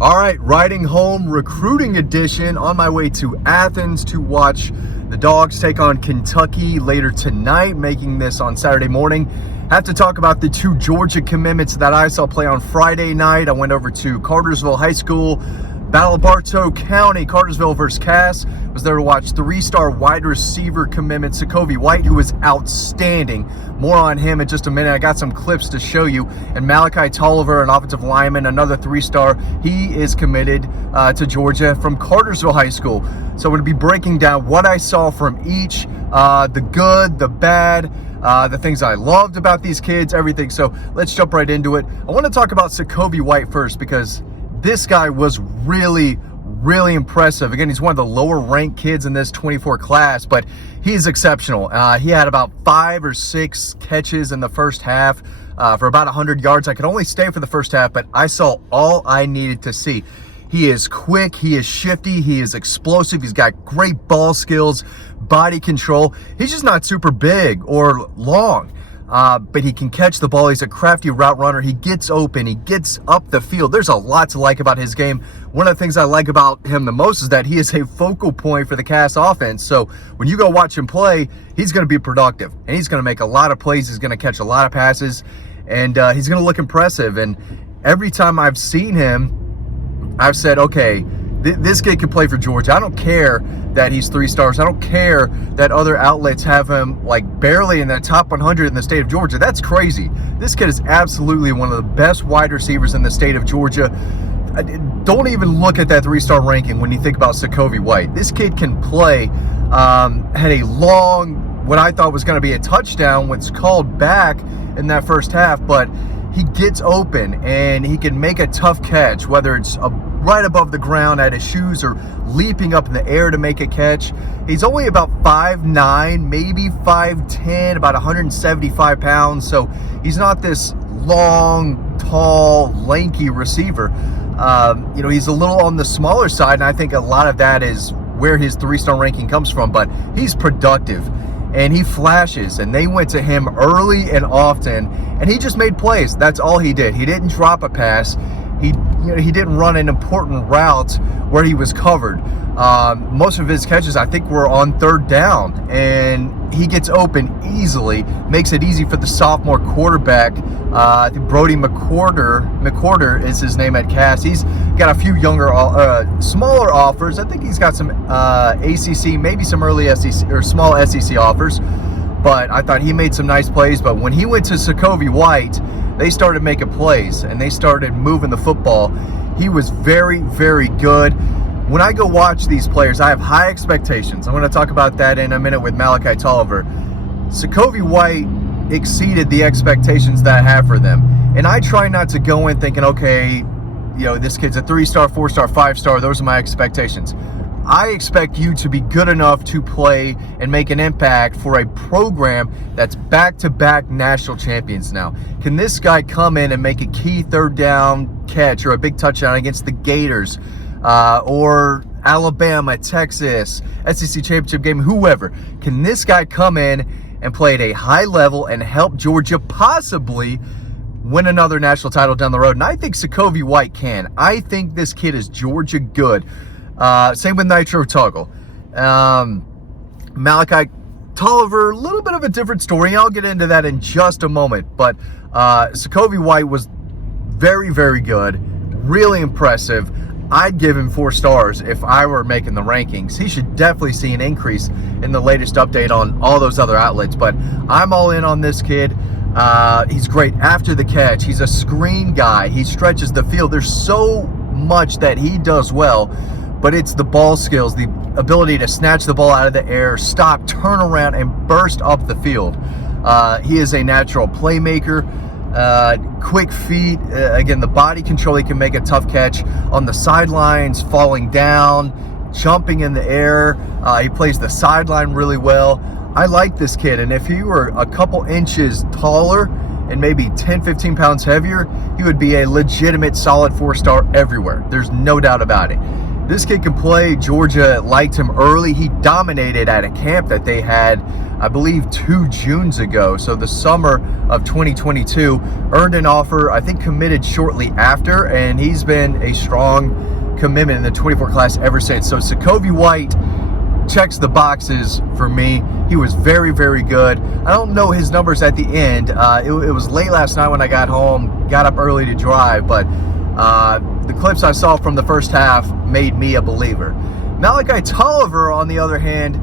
All right, riding home, recruiting edition, on my way to Athens to watch the Dogs take on Kentucky later tonight, making this on Saturday morning. Have to talk about the two Georgia commitments that I saw play on Friday night. I went over to Cartersville High School, Battle of Bartow County, Cartersville versus Cass. Was there to watch three-star wide receiver commitment Sovi White, who was outstanding. More on him in just a minute. I got some clips to show you. And Malachi Tolliver, an offensive lineman, another three-star. He is committed to Georgia from Cartersville High School. So I'm going to be breaking down what I saw from each, the good, the bad, the things I loved about these kids, everything. So let's jump right into it. I want to talk about Sovi White first because this guy was really impressive. Again, he's one of the lower ranked kids in this 24 class, but he's exceptional. He had about 5 or 6 catches in the first half for about 100 yards. I could only stay for the first half, but I saw all I needed to see. He is quick, he is shifty, he is explosive, he's got great ball skills, body control. He's just not super big or long. But he can catch the ball. He's a crafty route runner. He gets open. He gets up the field. There's a lot to like about his game. One of the things I like about him the most is that he is a focal point for the Cass offense. So when you go watch him play, he's going to be productive. And he's going to make a lot of plays. He's going to catch a lot of passes. And he's going to look impressive. And every time I've seen him, I've said, okay, this kid can play for Georgia. I don't care that he's 3 stars. I don't care that other outlets have him like barely in the top 100 in the state of Georgia. That's crazy. This kid is absolutely one of the best wide receivers in the state of Georgia. Don't even look at that 3-star ranking when you think about Sovi White. This kid can play. Had a long, what I thought was going to be a touchdown, was called back in that first half, but he gets open and he can make a tough catch, whether it's right above the ground at his shoes or leaping up in the air to make a catch. He's only about 5'9", maybe 5'10", about 175 pounds. So he's not this long, tall, lanky receiver. He's a little on the smaller side, and I think a lot of that is where his 3-star ranking comes from, but he's productive. And he flashes, and they went to him early and often, and he just made plays. That's all he did. He didn't drop a pass. He didn't run an important route where he was covered. Most of his catches, I think, were on 3rd down, and he gets open easily, makes it easy for the sophomore quarterback. I think Brody McQuarter is his name at Cass. He's got a few younger, smaller offers. I think he's got some ACC, maybe some early SEC or small SEC offers. But I thought he made some nice plays. But when he went to Sovi White, they started making plays and they started moving the football. He was very good. When I go watch these players, I have high expectations. I'm going to talk about that in a minute with Malachi Tolliver. Sovi White exceeded the expectations that I have for them. And I try not to go in thinking, okay, this kid's a 3-star, 4-star, 5-star. Those are my expectations. I expect you to be good enough to play and make an impact for a program that's back-to-back national champions now. Can this guy come in and make a key 3rd down catch or a big touchdown against the Gators or Alabama, Texas, SEC championship game, whoever? Can this guy come in and play at a high level and help Georgia possibly win another national title down the road? And I think Sovi White can. I think this kid is Georgia good. Same with Nitro Tuggle. Malachi Tolliver, a little bit of a different story. I'll get into that in just a moment. But Sovi White was very good, really impressive. I'd give him 4 stars if I were making the rankings. He should definitely see an increase in the latest update on all those other outlets. But I'm all in on this kid. He's great after the catch. He's a screen guy. He stretches the field. There's so much that he does well. But it's the ball skills, the ability to snatch the ball out of the air, stop, turn around, and burst up the field. He is a natural playmaker, quick feet. Again, the body control, he can make a tough catch on the sidelines, falling down, jumping in the air. He plays the sideline really well. I like this kid, and if he were a couple inches taller and maybe 10, 15 pounds heavier, he would be a legitimate solid 4-star everywhere. There's no doubt about it. This kid can play. Georgia liked him early. He dominated at a camp that they had, I believe, 2 Junes ago. So the summer of 2022, earned an offer, I think committed shortly after, and he's been a strong commitment in the 24 class ever since. So Sovi White checks the boxes for me. He was very, very good. I don't know his numbers at the end. It was late last night when I got home, got up early to drive, but the clips I saw from the first half made me a believer. Malachi Tolliver, on the other hand,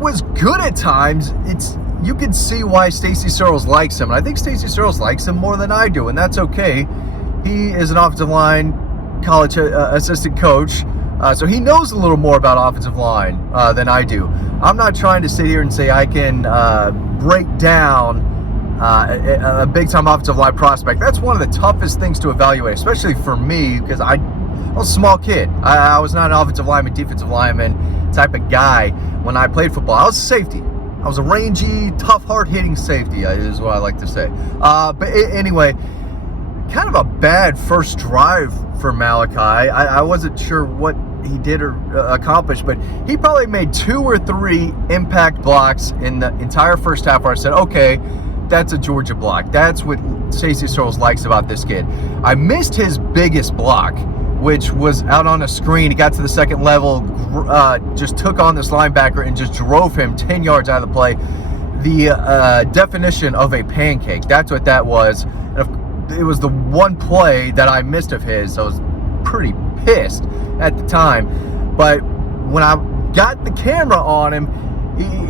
was good at times. You can see why Stacy Searles likes him, and I think Stacy Searles likes him more than I do, and that's okay. He is an offensive line college assistant coach, so he knows a little more about offensive line than I do. I'm not trying to sit here and say I can break down a big-time offensive line prospect. That's one of the toughest things to evaluate, especially for me, because I was a small kid. I was not an offensive lineman, defensive lineman type of guy when I played football. I was a safety. I was a rangy, tough, hard-hitting safety, is what I like to say. But anyway, kind of a bad first drive for Malachi. I wasn't sure what he did or accomplished, but he probably made 2 or 3 impact blocks in the entire first half where I said, okay, that's a Georgia block. That's what Stacy Searles likes about this kid. I missed his biggest block, which was out on a screen. He got to the second level, just took on this linebacker and just drove him 10 yards out of the play. The definition of a pancake. That's what that was. It was the one play that I missed of his, so I was pretty pissed at the time. But when I got the camera on him,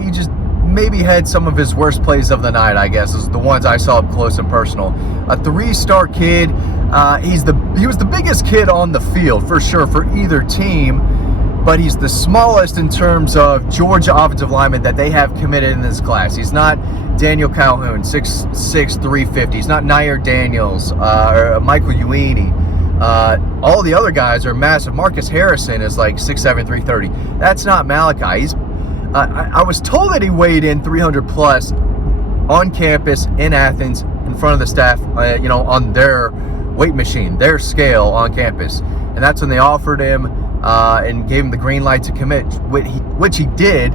he just maybe had some of his worst plays of the night, I guess, is the ones I saw up close and personal. A 3-star kid. He was the biggest kid on the field, for sure, for either team, but he's the smallest in terms of Georgia offensive linemen that they have committed in this class. He's not Daniel Calhoun, 6'6", 350. He's not Nair Daniels or Michael Uini. All the other guys are massive. Marcus Harrison is like 6'7", 330. That's not Malachi. I was told that he weighed in 300 plus on campus in Athens in front of the staff, on their weight machine, their scale on campus. And that's when they offered him and gave him the green light to commit, which he did.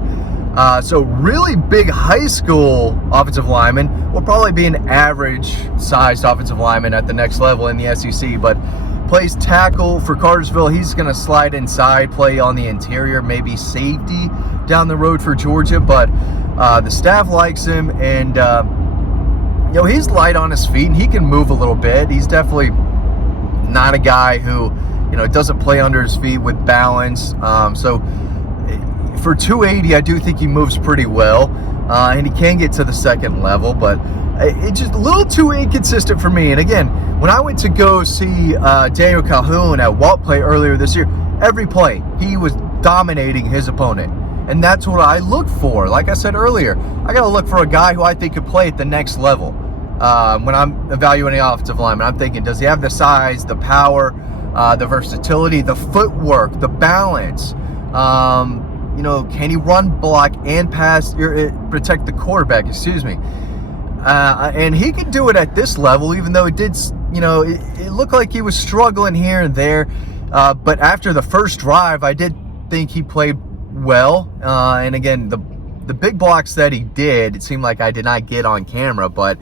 So really big high school offensive lineman will probably be an average-sized offensive lineman at the next level in the SEC, but plays tackle for Cartersville. He's going to slide inside, play on the interior, maybe safety down the road for Georgia, but the staff likes him, and he's light on his feet, and he can move a little bit. He's definitely not a guy who, doesn't play under his feet with balance. So for 280, I do think he moves pretty well, and he can get to the second level, but it's just a little too inconsistent for me. And again, when I went to go see Daniel Calhoun at Walt play earlier this year, every play he was dominating his opponent, and that's what I look for. Like I said earlier, I got to look for a guy who I think could play at the next level. When I'm evaluating offensive lineman, I'm thinking, does he have the size, the power, the versatility, the footwork, the balance? Can he run, block, and pass, protect the quarterback? Excuse me. And he can do it at this level, even though it did, it looked like he was struggling here and there. But after the first drive, I did think he played well. And again, the big blocks that he did, it seemed like I did not get on camera, but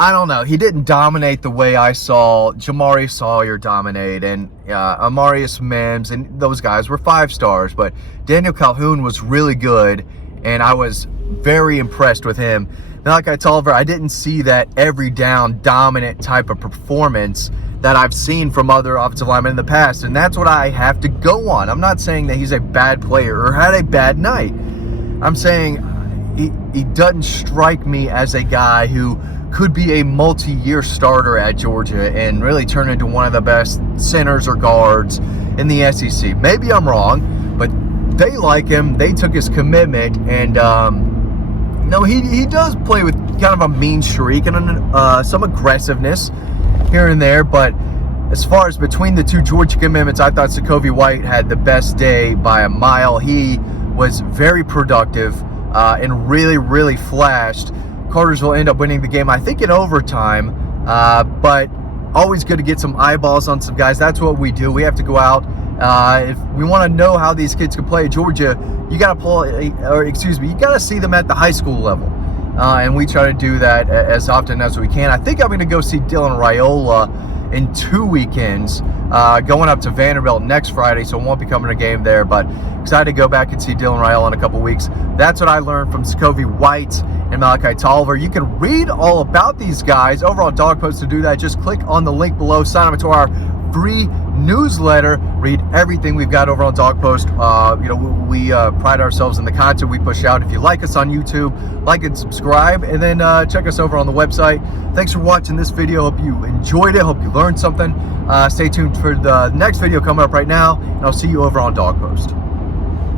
I don't know. He didn't dominate the way I saw Jamari Sawyer dominate, and Amarius Mims, and those guys were 5 stars. But Daniel Calhoun was really good, and I was very impressed with him. Malachi Tolliver, I didn't see that every down dominant type of performance that I've seen from other offensive linemen in the past, and that's what I have to go on. I'm not saying that he's a bad player or had a bad night. I'm saying he doesn't strike me as a guy who could be a multi-year starter at Georgia and really turn into one of the best centers or guards in the SEC. Maybe I'm wrong, but they like him. They took his commitment, and he does play with kind of a mean streak and some aggressiveness here and there. But as far as between the two Georgia commitments, I thought Sovi White had the best day by a mile. He was very productive and really, really flashed. Cartersville ended up winning the game, I think, in overtime, but always good to get some eyeballs on some guys. That's what we do. We have to go out If we want to know how these kids can play at Georgia, you got to you got to see them at the high school level. And we try to do that as often as we can. I think I'm going to go see Dylan Raiola in 2 weekends, going up to Vanderbilt next Friday, so I won't be coming to a game there, but excited to go back and see Dylan Raiola in a couple weeks. That's what I learned from Sovi White and Malachi Tolliver. You can read all about these guys over on Dog Post. To do that, just click on the link below, sign up to our free newsletter, read everything we've got over on Dog Post. We pride ourselves in the content we push out. If you like us on YouTube, like and subscribe, and then check us over on the website. Thanks for watching this video. Hope you enjoyed it. Hope you learned something. Stay tuned for the next video coming up right now, and I'll see you over on Dog Post.